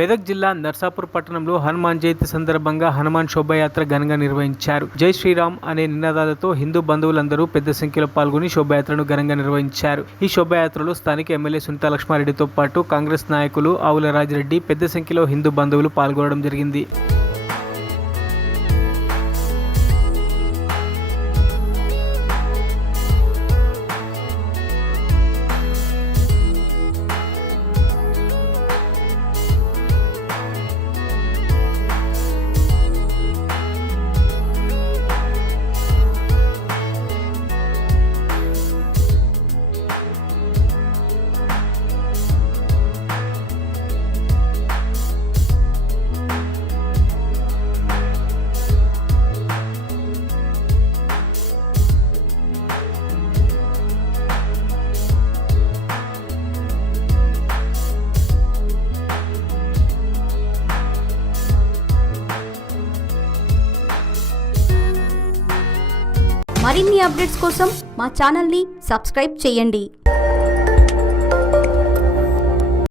మెదక్ జిల్లా నర్సాపూర్ పట్టణంలో హనుమాన్ జయంతి సందర్భంగా హనుమాన్ శోభాయాత్ర ఘనంగా నిర్వహించారు. జై శ్రీరామ్ అనే నినాదాలతో హిందూ బంధువులందరూ పెద్ద సంఖ్యలో పాల్గొని శోభాయాత్రను ఘనంగా నిర్వహించారు. ఈ శోభాయాత్రలో స్థానిక ఎమ్మెల్యే సునీతా లక్ష్మారెడ్డితో పాటు కాంగ్రెస్ నాయకులు ఆవుల రాజిరెడ్డి పెద్ద సంఖ్యలో హిందూ బంధువులు పాల్గొనడం జరిగింది. మరిన్ని అప్డేట్స్ కోసం మా ఛానల్ని సబ్స్క్రైబ్ చేయండి.